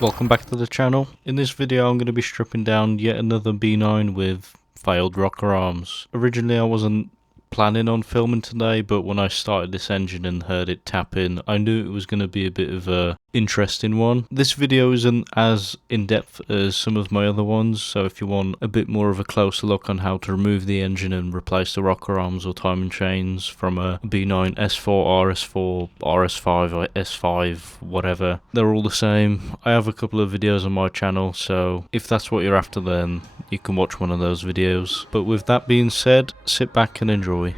Welcome back to the channel. In this video I'm going to be stripping down yet another B9 with failed rocker arms. Originally I wasn't planning on filming today, but when I started this engine and heard it tapping, I knew it was going to be a bit of a interesting one. This video isn't as in-depth as some of my other ones, so if you want a bit more of a closer look on how to remove the engine and replace the rocker arms or timing chains from a B9 S4, RS4, RS5 or S5, whatever, they're all the same. I have a couple of videos on my channel, so if that's what you're after, then you can watch one of those videos. But with that being said, sit back and enjoy.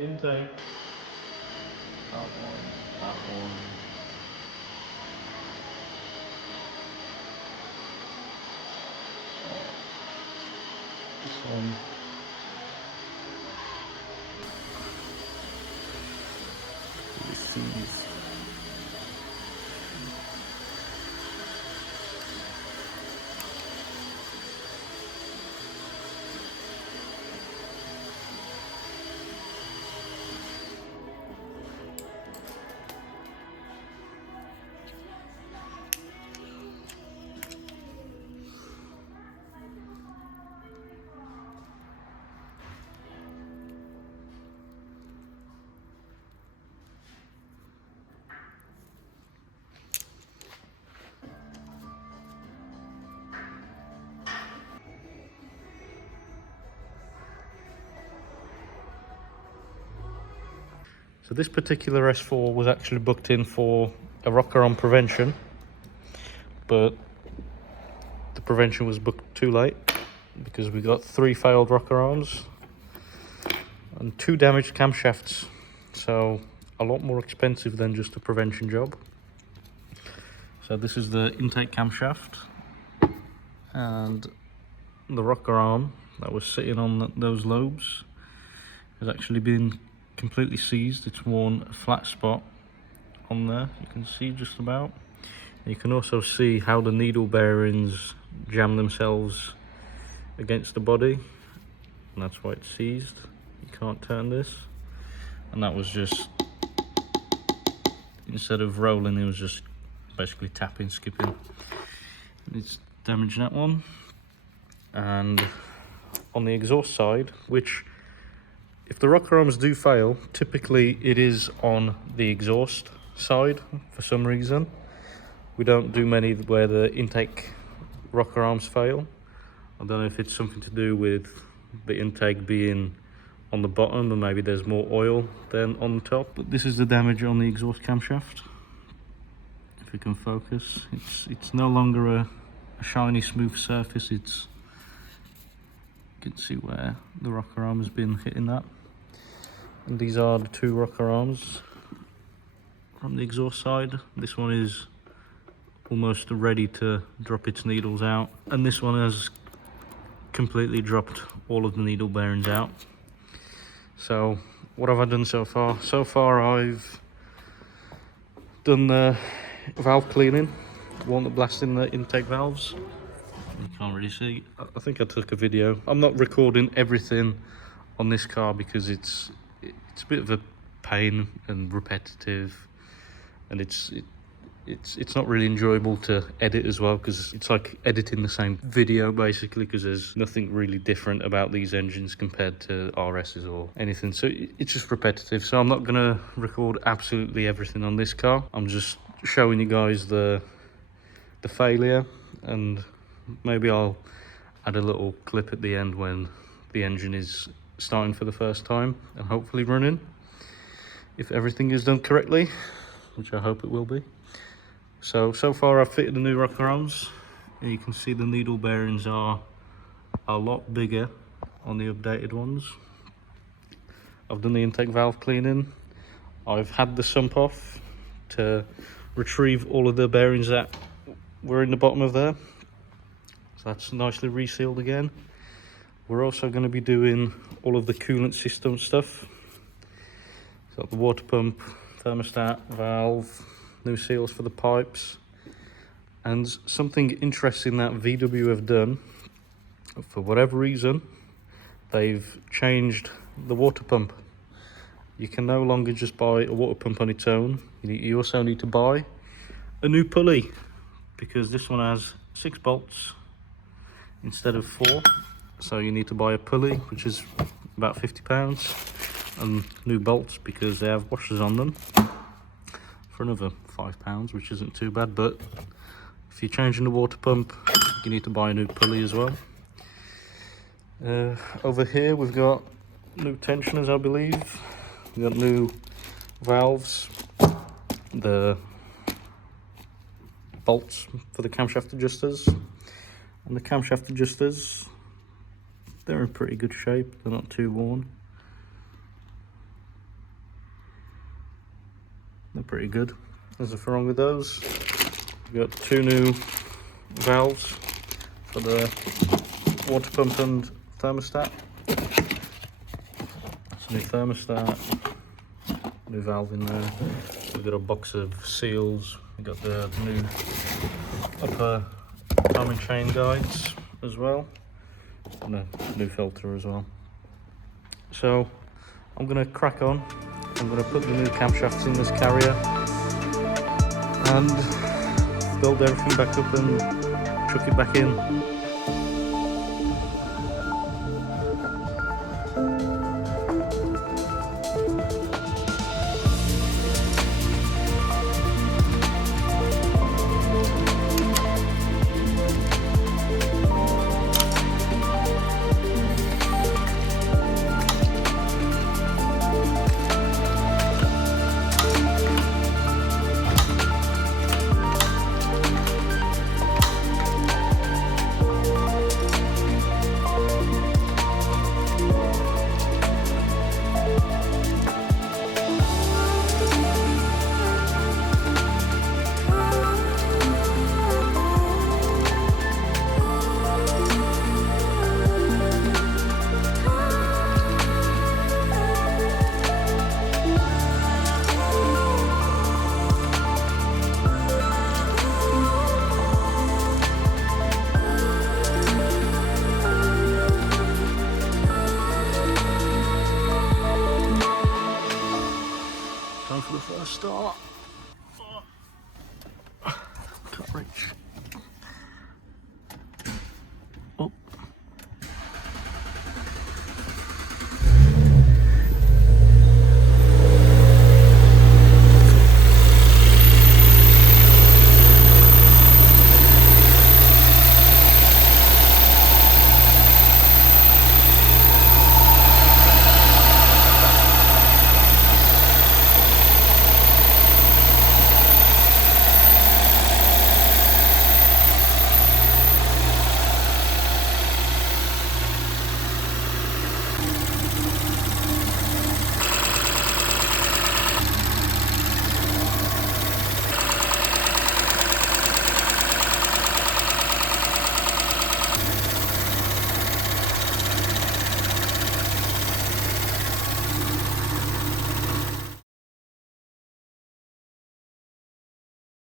intake. That one, that one. This one. Receive. So this particular S4 was actually booked in for a rocker arm prevention, but the prevention was booked too late because we got 3 failed rocker arms and 2 damaged camshafts. So a lot more expensive than just a prevention job. So this is the intake camshaft, and the rocker arm that was sitting on those lobes has actually been completely seized. It's worn a flat spot on there, you can see just about. And you can also see how the needle bearings jam themselves against the body, and that's why it's seized. You can't turn this, and that was just, instead of rolling, it was just basically tapping, skipping. And it's damaged that one. And on the exhaust side, which, if the rocker arms do fail, typically it is on the exhaust side for some reason. We don't do many where the intake rocker arms fail. I don't know if it's something to do with the intake being on the bottom and maybe there's more oil than on the top. But this is the damage on the exhaust camshaft. If we can focus, it's no longer a shiny smooth surface. It's, you can see where the rocker arm has been hitting that. And these are the 2 rocker arms from the exhaust side. This one is almost ready to drop its needles out, and this one has completely dropped all of the needle bearings out. So what have I done so far? So far I've done the valve cleaning, one that blasting the intake valves. You can't really see. I think I took a video. I'm not recording everything on this car because it's a bit of a pain and repetitive, and it's not really enjoyable to edit as well, because it's like editing the same video basically, because there's nothing really different about these engines compared to RS's or anything, so it's just repetitive. So I'm not gonna record absolutely everything on this car. I'm just showing you guys the failure, and maybe I'll add a little clip at the end when the engine is starting for the first time and hopefully running, if everything is done correctly, which I hope it will be. So far I've fitted the new rocker arms, and you can see the needle bearings are a lot bigger on the updated ones. I've done the intake valve cleaning. I've had the sump off to retrieve all of the bearings that were in the bottom of there. So that's nicely resealed again. We're also going to be doing all of the coolant system stuff. Got the water pump, thermostat, valve, new seals for the pipes, and something interesting that VW have done, for whatever reason, they've changed the water pump. You can no longer just buy a water pump on its own. You also need to buy a new pulley, because this one has 6 bolts instead of 4. So you need to buy a pulley, which is about £50, and new bolts because they have washers on them for another £5, which isn't too bad. But if you're changing the water pump, you need to buy a new pulley as well. Over here we've got new tensioners, I believe. We've got new valves, the bolts for the camshaft adjusters, and the camshaft adjusters, they're in pretty good shape, they're not too worn. They're pretty good. There's nothing wrong with those. We've got 2 new valves for the water pump and thermostat. It's a new thermostat, new valve in there. We've got a box of seals. We've got the new upper timing chain guides as well, and a new filter as well. So I'm going to crack on. I'm going to put the new camshafts in this carrier and build everything back up and chuck it back in. Time for the first start. Can't reach.